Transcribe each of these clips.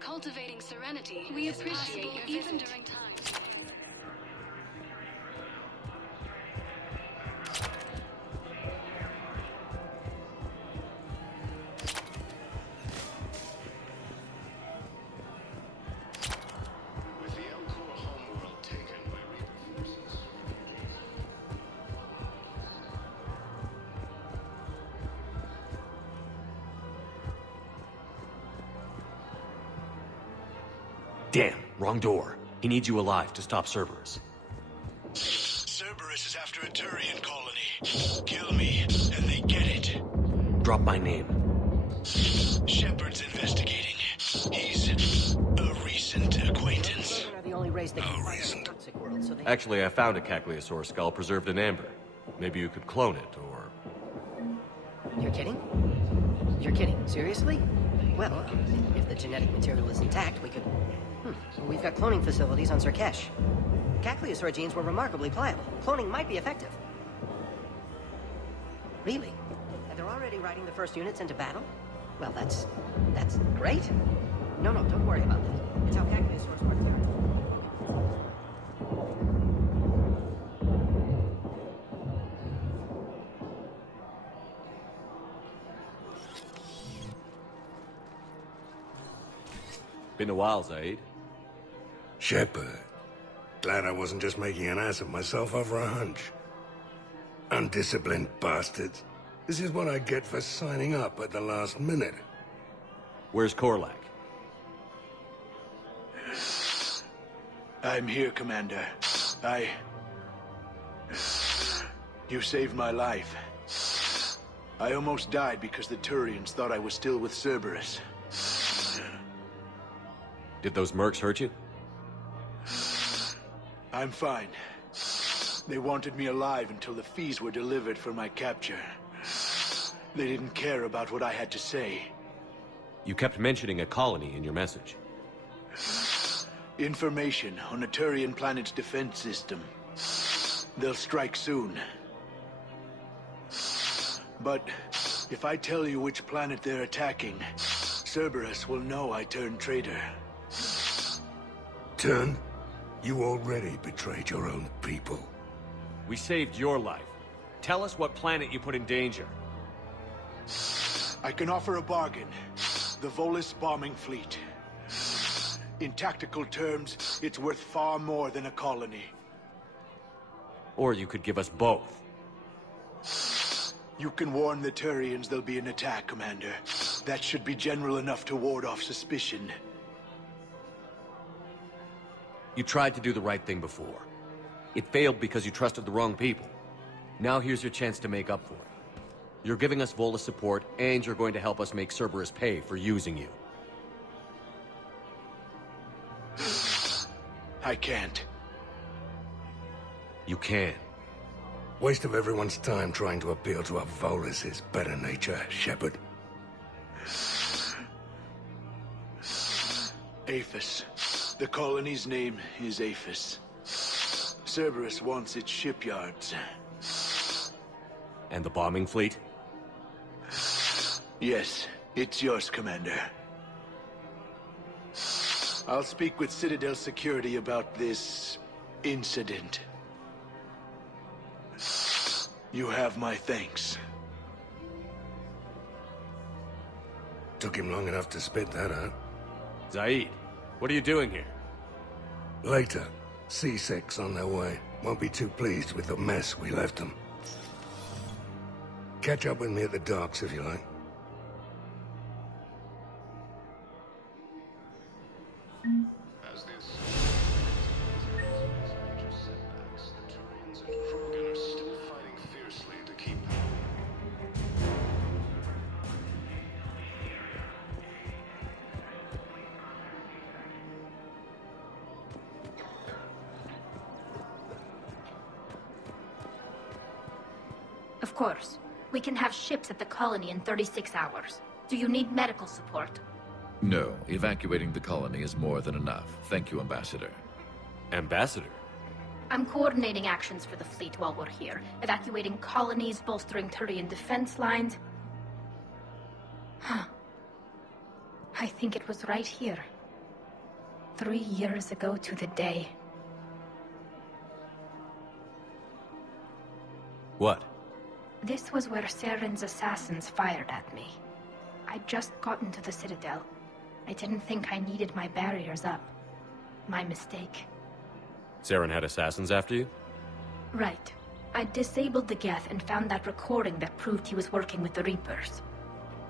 Cultivating serenity. We appreciate your visit. Even during times. Damn, wrong door. He needs you alive to stop Cerberus. Cerberus is after a Turian colony. Kill me, and they get it. Drop my name. Shepard's investigating. He's a recent acquaintance. Recent? Actually, I found a Cagliasaur skull preserved in amber. Maybe you could clone it, or... You're kidding? You're kidding. Seriously? Well, if the genetic material is intact, we could... We've got cloning facilities on Surkesh. Cagliasaur genes were remarkably pliable. Cloning might be effective. Really? And they're already riding the first units into battle? Well, that's great. No, don't worry about that. It's how Cagliasaurs work here. Been a while, Zaid. Shepard. Glad I wasn't just making an ass of myself over a hunch. Undisciplined bastards. This is what I get for signing up at the last minute. Where's Korlak? I'm here, Commander. You saved my life. I almost died because the Turians thought I was still with Cerberus. Did those mercs hurt you? I'm fine. They wanted me alive until the fees were delivered for my capture. They didn't care about what I had to say. You kept mentioning a colony in your message. Information on a Turian planet's defense system. They'll strike soon. But if I tell you which planet they're attacking, Cerberus will know I turned traitor. Turned? You already betrayed your own people. We saved your life. Tell us what planet you put in danger. I can offer a bargain. The Volus bombing fleet. In tactical terms, it's worth far more than a colony. Or you could give us both. You can warn the Turians there'll be an attack, Commander. That should be general enough to ward off suspicion. You tried to do the right thing before. It failed because you trusted the wrong people. Now here's your chance to make up for it. You're giving us Volus support, and you're going to help us make Cerberus pay for using you. I can't. You can. Waste of everyone's time trying to appeal to a Volus's better nature, Shepard. Aphis. The colony's name is Aphis. Cerberus wants its shipyards. And the bombing fleet? Yes, it's yours, Commander. I'll speak with Citadel Security about this incident. You have my thanks. Took him long enough to spit that out. Zaid, what are you doing here? Later. C6 on their way. Won't be too pleased with the mess we left them. Catch up with me at the docks if you like. As this major setbacks, the Turians and Krogan are still fighting fiercely to keep. Of course. We can have ships at the colony in 36 hours. Do you need medical support? No, evacuating the colony is more than enough. Thank you, Ambassador. Ambassador? I'm coordinating actions for the fleet while we're here. Evacuating colonies, bolstering Turian defense lines. I think it was right here. 3 years ago to the day. What? This was where Saren's assassins fired at me. I'd just gotten to the Citadel. I didn't think I needed my barriers up. My mistake. Saren had assassins after you? Right. I disabled the Geth and found that recording that proved he was working with the Reapers.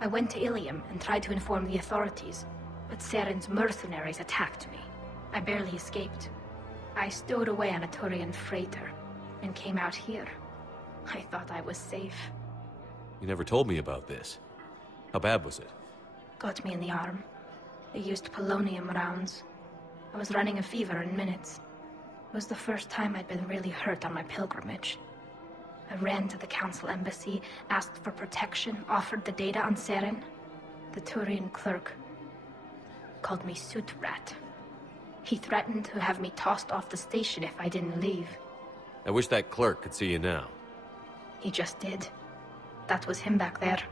I went to Ilium and tried to inform the authorities, but Saren's mercenaries attacked me. I barely escaped. I stowed away on a Turian freighter and came out here. I thought I was safe. You never told me about this. How bad was it? Got me in the arm. They used polonium rounds. I was running a fever in minutes. It was the first time I'd been really hurt on my pilgrimage. I ran to the Council Embassy, asked for protection, offered the data on Saren. The Turian clerk called me Soot Rat. He threatened to have me tossed off the station if I didn't leave. I wish that clerk could see you now. He just did. That was him back there.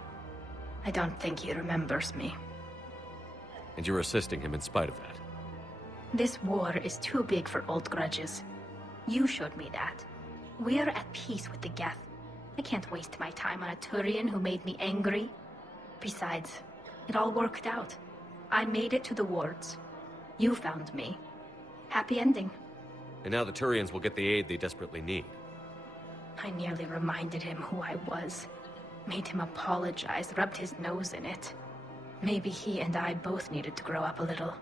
I don't think he remembers me. And you're assisting him in spite of that. This war is too big for old grudges. You showed me that. We're at peace with the Geth. I can't waste my time on a Turian who made me angry. Besides, it all worked out. I made it to the wards. You found me. Happy ending. And now the Turians will get the aid they desperately need. I nearly reminded him who I was. Made him apologize, rubbed his nose in it. Maybe he and I both needed to grow up a little.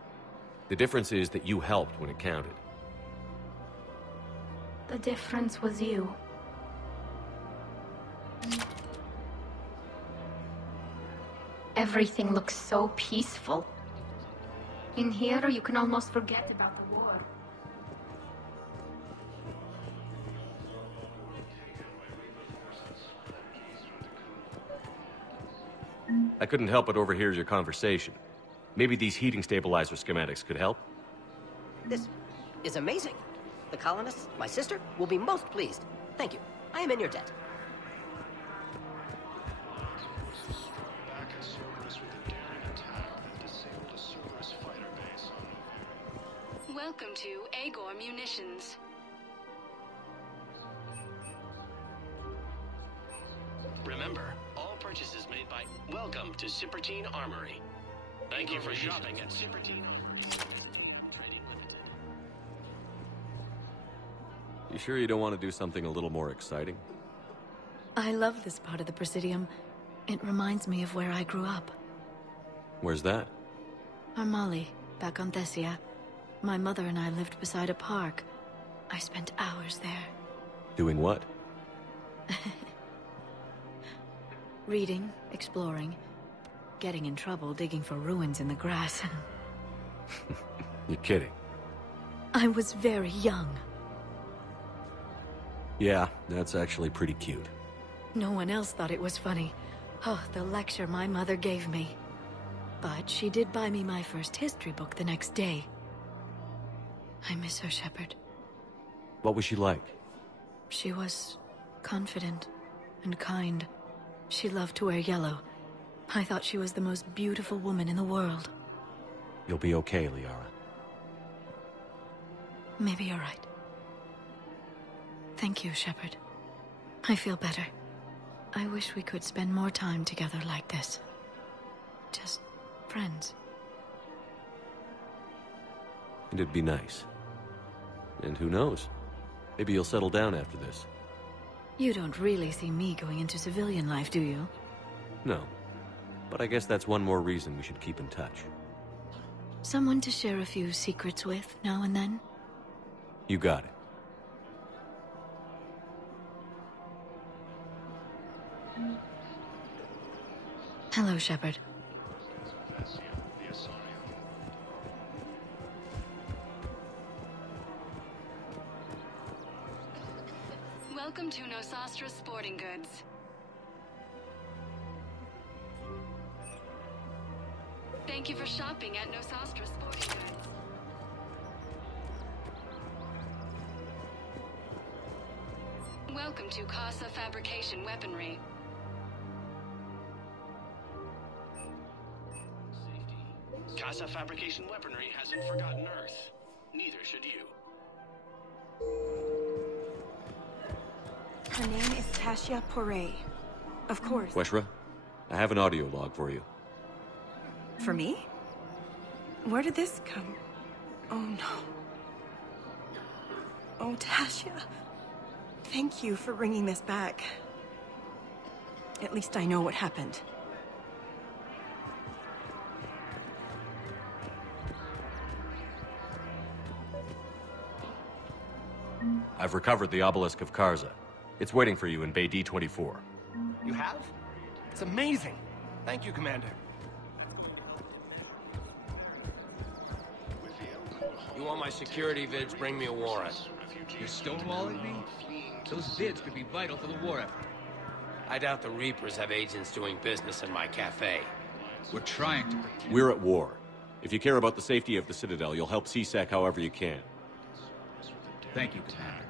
The difference is that you helped when it counted. The difference was you. Everything looks so peaceful. In here, you can almost forget about the war. I couldn't help but overhear your conversation. Maybe these heating stabilizer schematics could help? This is amazing. The colonists, my sister, will be most pleased. Thank you. I am in your debt. Struck back at Cerberus with a daring attack that disabled a Cerberus fighter base on... Welcome to Agor Munitions. Remember, all purchases made by... Welcome to Cipertine Armory. Thank you for shopping at Cipertine Armory. Trading Limited. You sure you don't want to do something a little more exciting? I love this part of the Presidium. It reminds me of where I grew up. Where's that? Armali, back on Thessia. My mother and I lived beside a park. I spent hours there. Doing what? Reading, exploring, getting in trouble digging for ruins in the grass. You're kidding. I was very young. Yeah, that's actually pretty cute. No one else thought it was funny. Oh, the lecture my mother gave me. But she did buy me my first history book the next day. I miss her, Shepard. What was she like? She was confident and kind. She loved to wear yellow. I thought she was the most beautiful woman in the world. You'll be okay, Liara. Maybe you're right. Thank you, Shepard. I feel better. I wish we could spend more time together like this. Just friends. And it'd be nice. And who knows? Maybe you'll settle down after this. You don't really see me going into civilian life, do you? No. But I guess that's one more reason we should keep in touch. Someone to share a few secrets with now and then? You got it. Hello, Shepard. The Asarian. Welcome to Nosastra Sporting Goods. Thank you for shopping at Nosastra Sporting Goods. Welcome to Casa Fabrication Weaponry. Safety NASA fabrication weaponry hasn't forgotten Earth. Neither should you. Her name is Tasha Poray. Of course. Weshra, I have an audio log for you. For me? Where did this come? Oh no. Oh, Tasha. Thank you for bringing this back. At least I know what happened. I've recovered the obelisk of Karza. It's waiting for you in Bay D-24. You have? It's amazing. Thank you, Commander. You want my security vids? Bring me a warrant. You're stonewalling me? Those vids could be vital for the war effort. I doubt the Reapers have agents doing business in my cafe. We're trying to protect... We're at war. If you care about the safety of the Citadel, you'll help CSEC however you can. Thank you, Commander.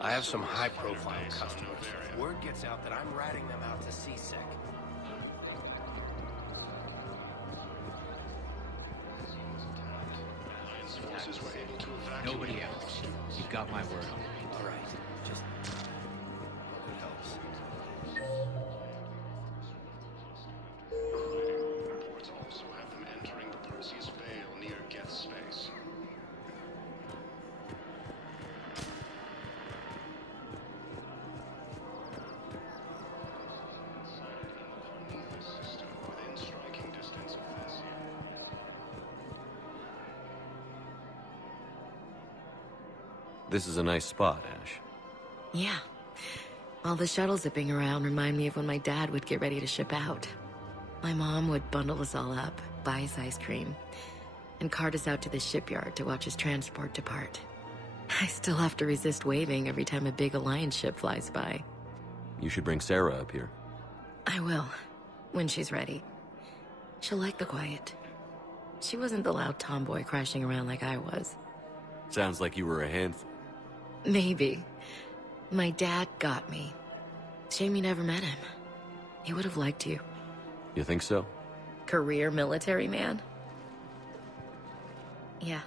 I have some high-profile customers. If word gets out that I'm ratting them out to CSEC. Nobody else. You've got my word. All right. Just... It helps. Reports also have them entering the Perseus Vale near Geth Space. System within striking distance of this. This is a nice spot, Ash. Yeah. All the shuttles zipping around remind me of when my dad would get ready to ship out. My mom would bundle us all up, buy us ice cream, and cart us out to the shipyard to watch his transport depart. I still have to resist waving every time a big Alliance ship flies by. You should bring Sarah up here. I will, when she's ready. She'll like the quiet. She wasn't the loud tomboy crashing around like I was. Sounds like you were a handful. Maybe. My dad got me. Shame you never met him. He would have liked you. You think so? Career military man? Yeah.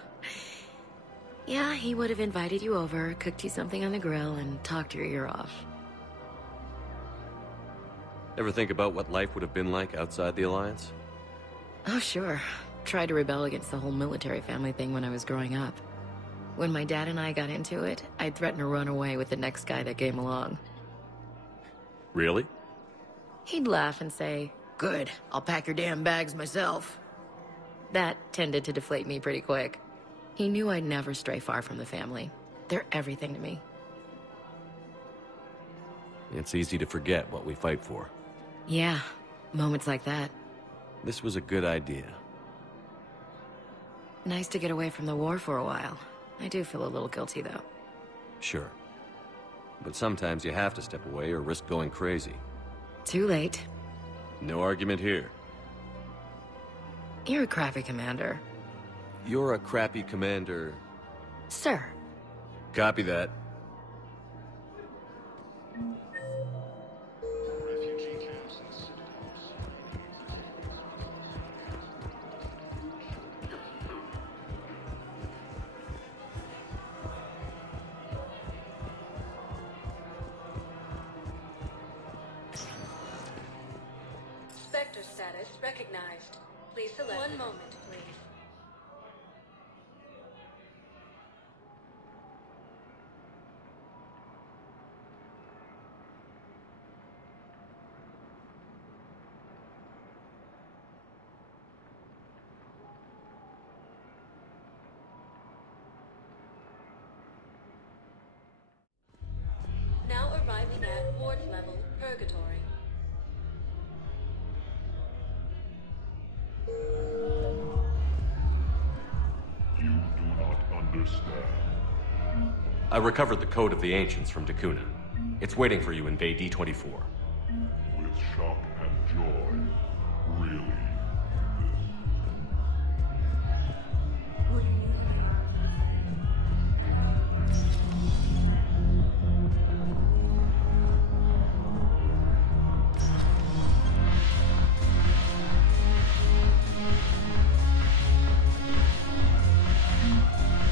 Yeah, he would have invited you over, cooked you something on the grill, and talked your ear off. Ever think about what life would have been like outside the Alliance? Oh, sure. Tried to rebel against the whole military family thing when I was growing up. When my dad and I got into it, I'd threaten to run away with the next guy that came along. Really? He'd laugh and say, "Good, I'll pack your damn bags myself." That tended to deflate me pretty quick. He knew I'd never stray far from the family. They're everything to me. It's easy to forget what we fight for. Yeah, moments like that. This was a good idea. Nice to get away from the war for a while. I do feel a little guilty, though. Sure. But sometimes you have to step away or risk going crazy. Too late. No argument here. You're a crappy commander. You're a crappy commander. Sir. Copy that. Sector status recognized. Please select. One moment, please. Now arriving at ward level purgatory. You do not understand. I recovered the Code of the Ancients from Dakuna. It's waiting for you in Bay D-24. With shock and joy, really.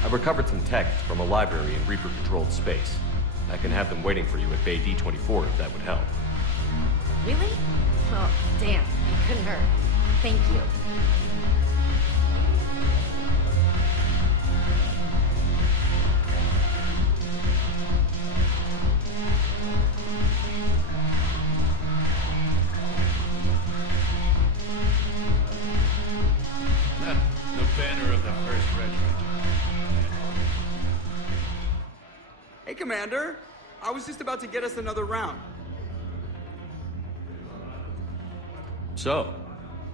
I've recovered some texts from a library in Reaper-controlled space. I can have them waiting for you at Bay D-24 if that would help. Really? Oh, damn. It couldn't hurt. Thank you. The banner of the 1st Regiment. Hey, Commander. I was just about to get us another round. So,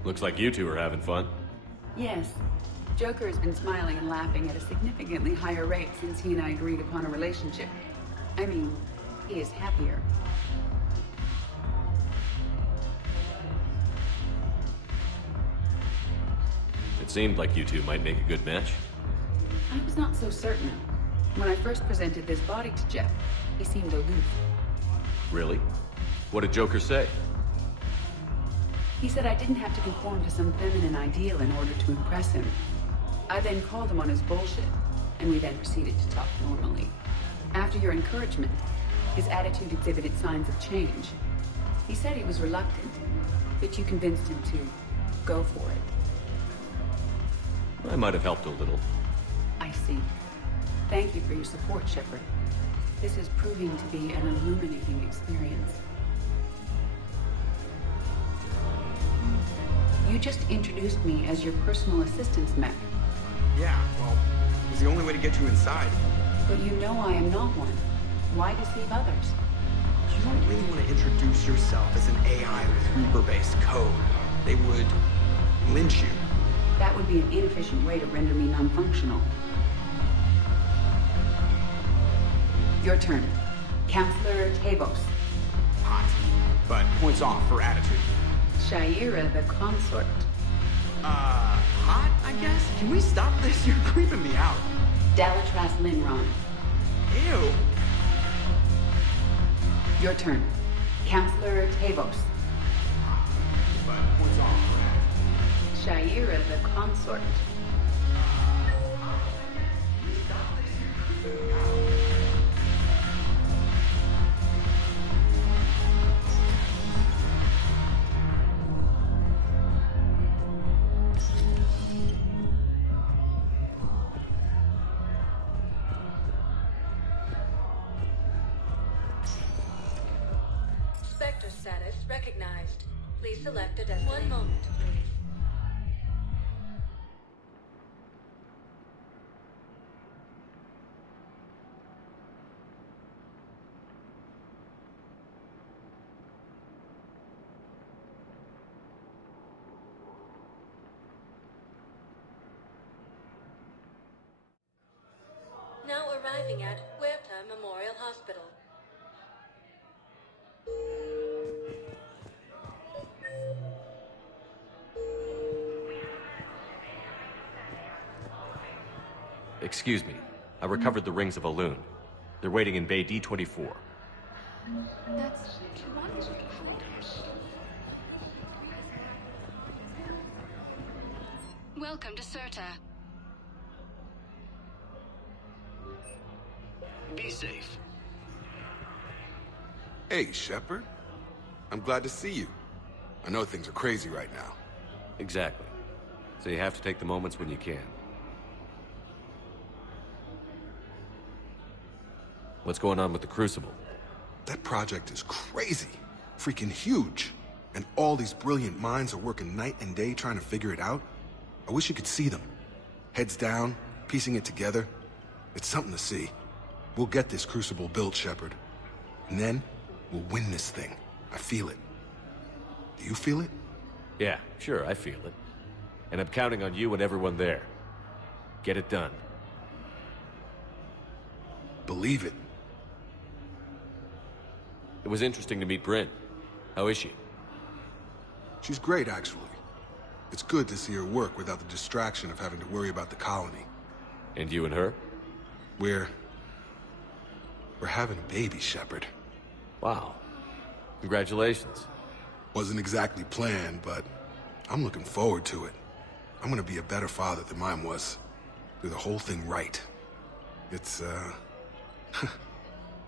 looks like you two are having fun. Yes. Joker has been smiling and laughing at a significantly higher rate since he and I agreed upon a relationship. I mean, he is happier. It seemed like you two might make a good match. I was not so certain. When I first presented this body to Jeff, he seemed aloof. Really? What did Joker say? He said I didn't have to conform to some feminine ideal in order to impress him. I then called him on his bullshit, and we then proceeded to talk normally. After your encouragement, his attitude exhibited signs of change. He said he was reluctant, but you convinced him to go for it. I might have helped a little. I see. Thank you for your support, Shepard. This is proving to be an illuminating experience. You just introduced me as your personal assistance mech. Yeah, well, it was the only way to get you inside. But you know I am not one. Why deceive others? You don't really want to introduce yourself as an AI with Reaper-based code. They would lynch you. That would be an inefficient way to render me non-functional. Your turn. Counselor Tavos. Hot, but points off for attitude. Shaira the consort. Hot, I guess? Can we stop this? You're creeping me out. Dalatras Linron. Ew. Your turn. Counselor Tavos. But points off for attitude. Shaira the consort. Spectre status recognized. Please select a desk. One moment, please. Now arriving at Huerta Memorial Hospital. Excuse me. I recovered the rings of Elune. They're waiting in Bay D-24. That's welcome to Serta. Be safe. Hey, Shepard. I'm glad to see you. I know things are crazy right now. Exactly. So you have to take the moments when you can. What's going on with the Crucible? That project is crazy. Freaking huge. And all these brilliant minds are working night and day trying to figure it out. I wish you could see them. Heads down, piecing it together. It's something to see. We'll get this Crucible built, Shepard. And then, we'll win this thing. I feel it. Do you feel it? Yeah, sure, I feel it. And I'm counting on you and everyone there. Get it done. Believe it. It was interesting to meet Bryn. How is she? She's great, actually. It's good to see her work without the distraction of having to worry about the colony. And you and her? We're having a baby, Shepard. Wow. Congratulations. Wasn't exactly planned, but I'm looking forward to it. I'm gonna be a better father than mine was. Do the whole thing right. It's,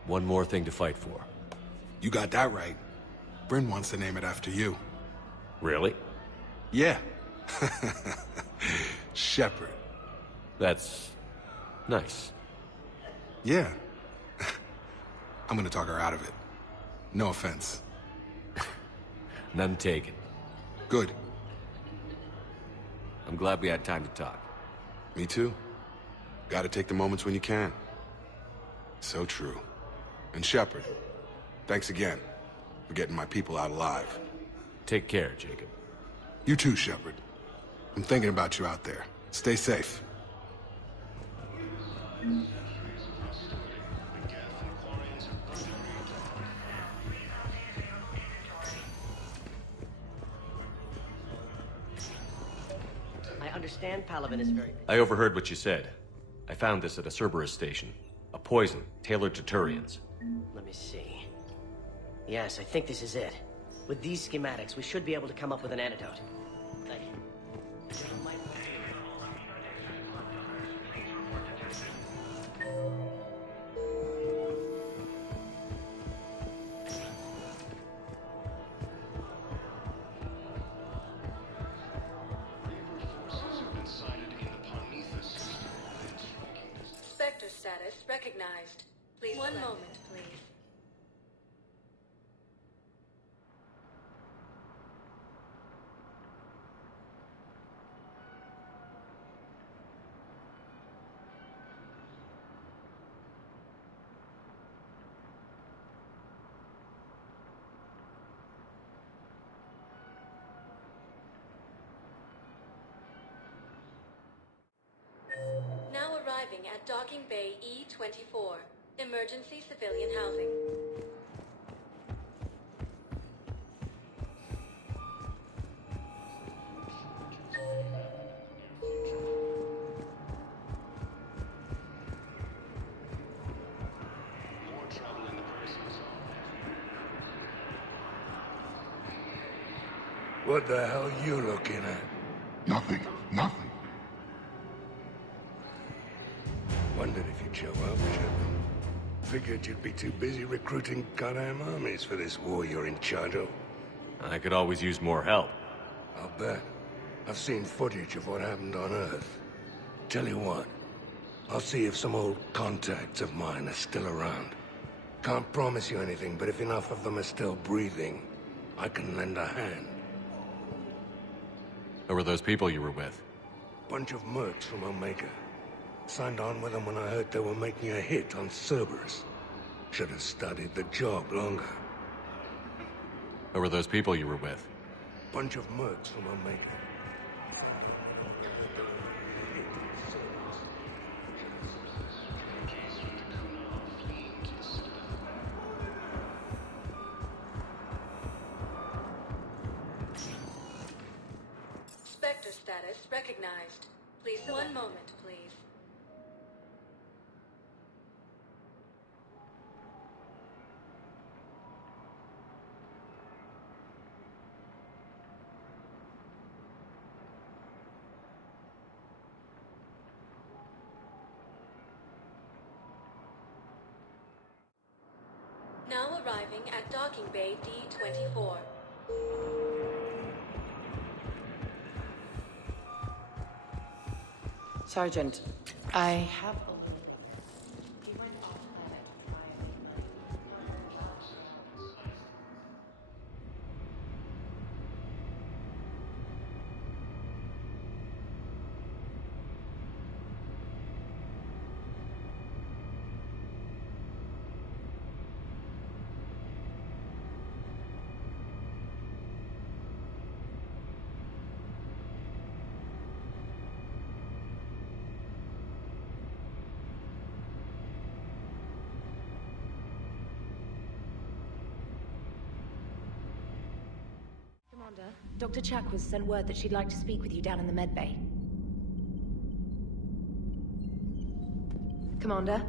One more thing to fight for. You got that right. Bryn wants to name it after you. Really? Yeah. Shepard. That's... nice. Yeah. I'm gonna talk her out of it. No offense. None taken. Good. I'm glad we had time to talk. Me too. Gotta take the moments when you can. So true. And Shepard, thanks again for getting my people out alive. Take care, Jacob. You too, Shepard. I'm thinking about you out there. Stay safe. I understand Palaven is very... I overheard what you said. I found this at a Cerberus station. A poison tailored to Turians. Let me see. Yes, I think this is it. With these schematics, we should be able to come up with an antidote. Spectre status recognized. Please. One moment, please. Now arriving at Docking Bay E-24. Emergency civilian housing. More trouble in the person zone. What the hell you looking at? Nothing. Nothing. Wondered if you'd show up, Shepard. Figured you'd be too busy recruiting goddamn armies for this war you're in charge of. I could always use more help. I'll bet. I've seen footage of what happened on Earth. Tell you what, I'll see if some old contacts of mine are still around. Can't promise you anything, but if enough of them are still breathing, I can lend a hand. Who were those people you were with? Bunch of mercs from Omega. Signed on with them when I heard they were making a hit on Cerberus. Should have studied the job longer. Who were those people you were with? Bunch of mercs from Omega. Spectre status recognized. Please select. One moment, please. Now arriving at Docking Bay D-24. Sergeant, I have... Dr. Chakwas sent word that she'd like to speak with you down in the med bay. Commander,